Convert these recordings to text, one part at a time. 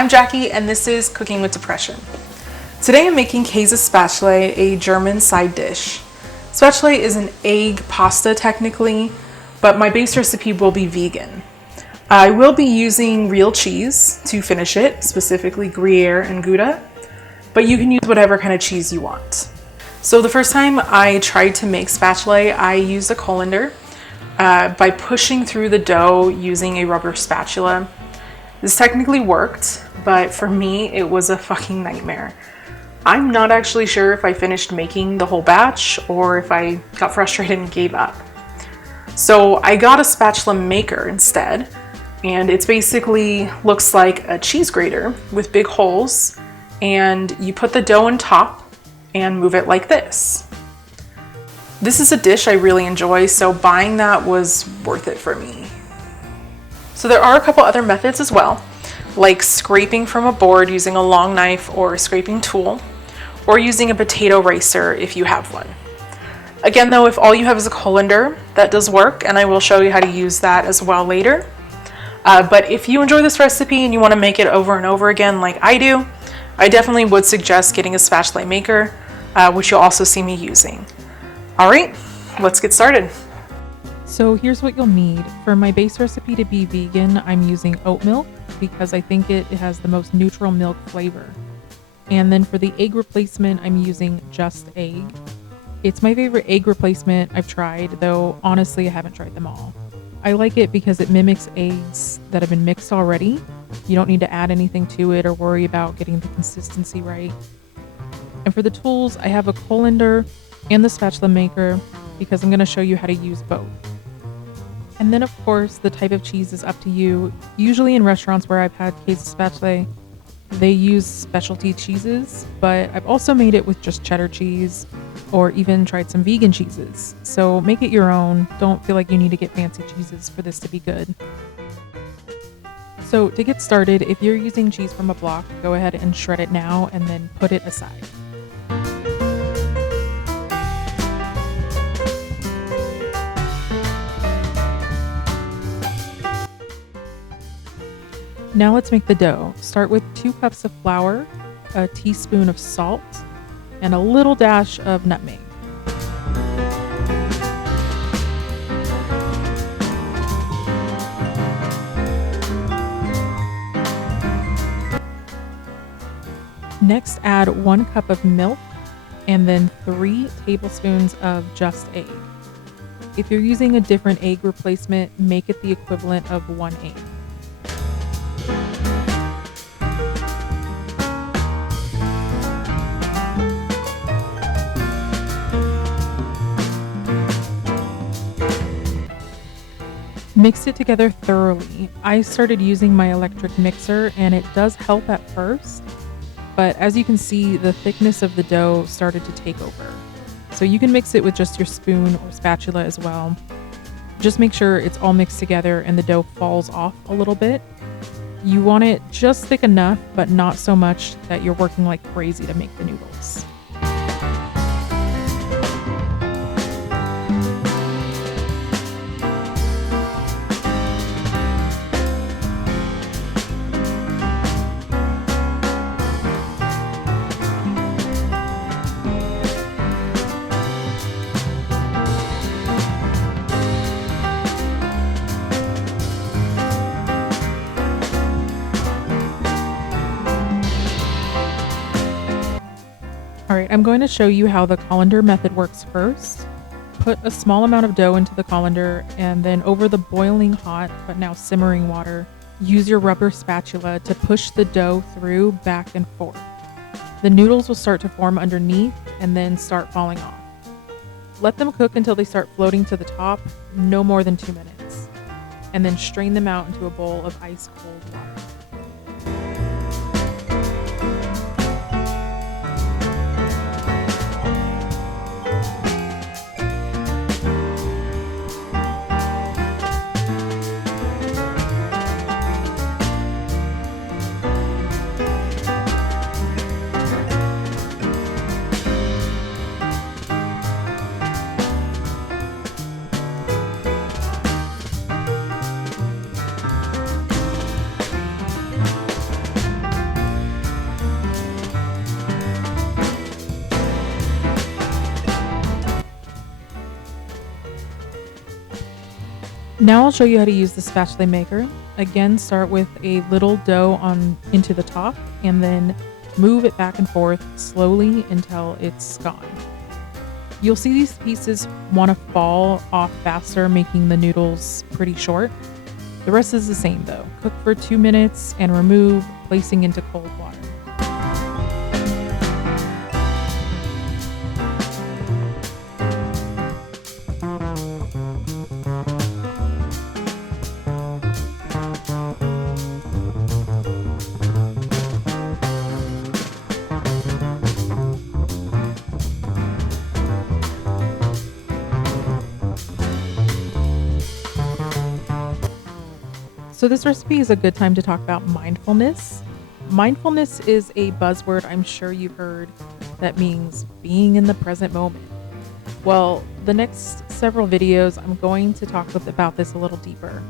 I'm Jackie and this is Cooking with Depression. Today I'm making Käsespätzle, a German side dish. Spätzle is an egg pasta technically, but my base recipe will be vegan. I will be using real cheese to finish it, specifically Gruyere and Gouda, but you can use whatever kind of cheese you want. So the first time I tried to make Spätzle, I used a colander by pushing through the dough using a rubber spatula. This technically worked, but for me, it was a fucking nightmare. I'm not actually sure if I finished making the whole batch or if I got frustrated and gave up. So I got a Spätzle Maker instead, and it's basically looks like a cheese grater with big holes, and you put the dough on top and move it like this. This is a dish I really enjoy, so buying that was worth it for me. So there are a couple other methods as well, like scraping from a board using a long knife or a scraping tool, or using a potato ricer if you have one. Again though, if all you have is a colander, that does work, and I will show you how to use that as well later. But if you enjoy this recipe and you want to make it over and over again like I do, I definitely would suggest getting a Spätzle Maker, which you'll also see me using. Alright, let's get started. So here's what you'll need. For my base recipe to be vegan, I'm using oat milk because I think it has the most neutral milk flavor. And then for the egg replacement, I'm using Just Egg. It's my favorite egg replacement I've tried, though honestly I haven't tried them all. I like it because it mimics eggs that have been mixed already. You don't need to add anything to it or worry about getting the consistency right. And for the tools, I have a colander and the Spätzle Maker because I'm going to show you how to use both. And then of course, the type of cheese is up to you. Usually in restaurants where I've had Käsespätzle, they use specialty cheeses, but I've also made it with just cheddar cheese or even tried some vegan cheeses. So make it your own. Don't feel like you need to get fancy cheeses for this to be good. So to get started, if you're using cheese from a block, go ahead and shred it now and then put it aside. Now let's make the dough. Start with 2 cups of flour, a teaspoon of salt, and a little dash of nutmeg. Next, add 1 cup of milk and then 3 tablespoons of Just Egg. If you're using a different egg replacement, make it the equivalent of 1 egg. Mix it together thoroughly. I started using my electric mixer and it does help at first, but as you can see, the thickness of the dough started to take over. So you can mix it with just your spoon or spatula as well. Just make sure it's all mixed together and the dough falls off a little bit. You want it just thick enough, but not so much that you're working like crazy to make the noodles. Alright, I'm going to show you how the colander method works first. Put a small amount of dough into the colander and then over the boiling hot but now simmering water, use your rubber spatula to push the dough through back and forth. The noodles will start to form underneath and then start falling off. Let them cook until they start floating to the top, no more than 2 minutes. And then strain them out into a bowl of ice cold water. Now I'll show you how to use the Spätzle Maker. Again, start with a little dough into the top and then move it back and forth slowly until it's gone. You'll see these pieces want to fall off faster, making the noodles pretty short. The rest is the same though. Cook for 2 minutes and remove, placing into cold water. So this recipe is a good time to talk about mindfulness. Mindfulness is a buzzword I'm sure you've heard that means being in the present moment. Well, the next several videos I'm going to talk about this a little deeper.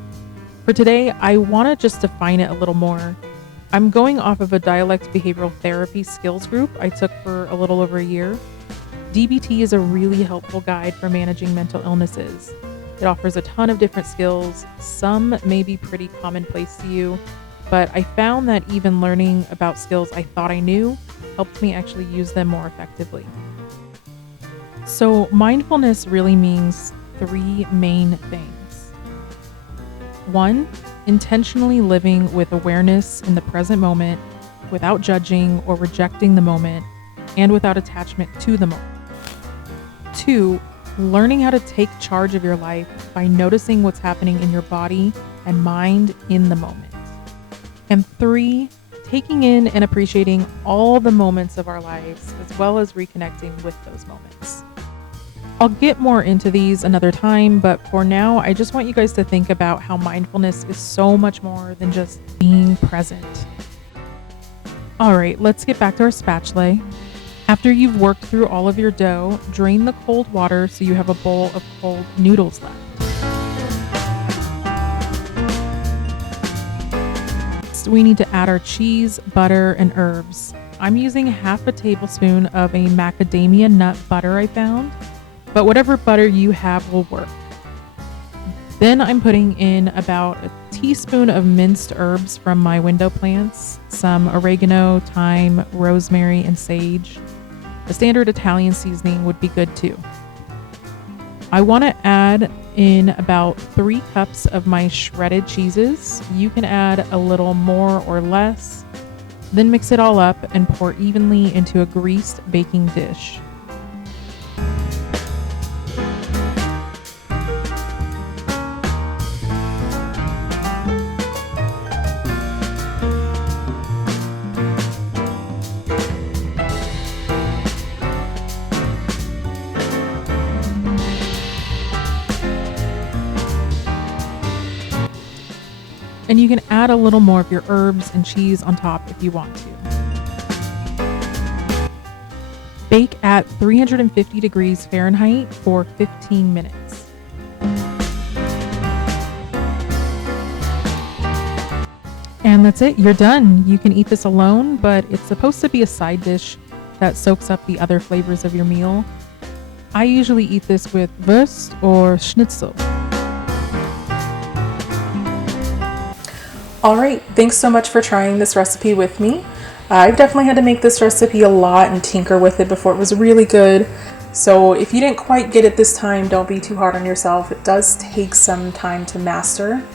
For today, I want to just define it a little more. I'm going off of a dialect behavioral therapy skills group I took for a little over a year. DBT is a really helpful guide for managing mental illnesses. It offers a ton of different skills. Some may be pretty commonplace to you, but I found that even learning about skills I thought I knew helped me actually use them more effectively. So mindfulness really means 3 main things. 1, intentionally living with awareness in the present moment without judging or rejecting the moment and without attachment to the moment. 2, learning how to take charge of your life by noticing what's happening in your body and mind in the moment. And 3, taking in and appreciating all the moments of our lives as well as reconnecting with those moments. I'll get more into these another time, but for now, I just want you guys to think about how mindfulness is so much more than just being present. All right, let's get back to our spatula. After you've worked through all of your dough, drain the cold water so you have a bowl of cold noodles left. Next, we need to add our cheese, butter, and herbs. I'm using half a tablespoon of a macadamia nut butter I found, but whatever butter you have will work. Then I'm putting in about a teaspoon of minced herbs from my window plants, some oregano, thyme, rosemary, and sage. A standard Italian seasoning would be good too. I want to add in about 3 cups of my shredded cheeses. You can add a little more or less. Then mix it all up and pour evenly into a greased baking dish. And you can add a little more of your herbs and cheese on top if you want to. Bake at 350 degrees Fahrenheit for 15 minutes. And that's it, you're done. You can eat this alone, but it's supposed to be a side dish that soaks up the other flavors of your meal. I usually eat this with Wurst or Schnitzel. All right, thanks so much for trying this recipe with me. I've definitely had to make this recipe a lot and tinker with it before it was really good. So if you didn't quite get it this time, don't be too hard on yourself. It does take some time to master.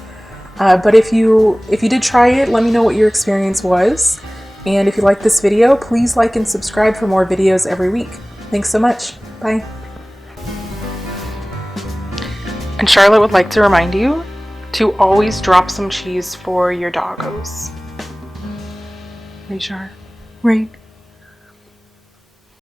But if you did try it, let me know what your experience was. And if you like this video, please like and subscribe for more videos every week. Thanks so much. Bye. And Charlotte would like to remind you to always drop some cheese for your doggos. Right, Char? Right.